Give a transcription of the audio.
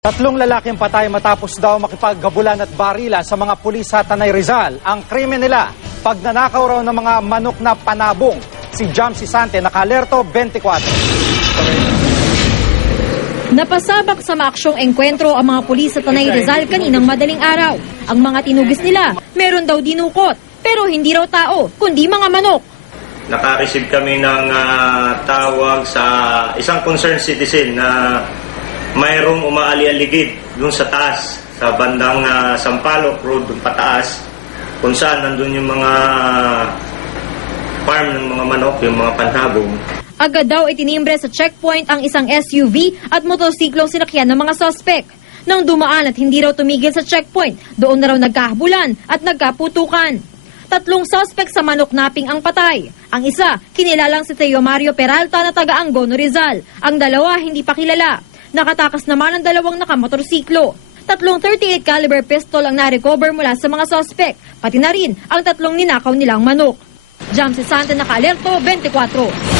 Tatlong lalaking patay matapos daw makipaggabulan at barilan sa mga pulis sa Tanay Rizal. Ang krimen nila, pagnanakaw raw ng mga manok na panabong. Si Jam Sisante, naka-alerto 24. Napasabak sa maaksyong engkwentro ang mga pulis sa Tanay Rizal kaninang madaling araw. Ang mga tinugis nila, meron daw dinukot, pero hindi raw tao, kundi mga manok. Naka-receive kami ng tawag sa isang concerned citizen na mayroong umaali-aligid doon sa taas, sa bandang Sampaloc Road, doon pataas, kung saan nandun yung mga farm ng mga manok, yung mga panhabong. Agad daw itinimbre sa checkpoint ang isang SUV at motorsiklong sinakyan ng mga suspect. Nang dumaan at hindi raw tumigil sa checkpoint, doon na raw nagkahabulan at nagkaputukan. Tatlong suspect sa manok napping ang patay. Ang isa, kinilalang si Teo Mario Peralta na taga-Angono Rizal. Ang dalawa, hindi pa kilala. Nakatakas naman ang dalawang nakamotorsiklo. Tatlong .38 caliber pistol ang na-recover mula sa mga suspect, pati na rin ang tatlong ninakaw nilang manok. Jam Sisante, naka-alerto 24.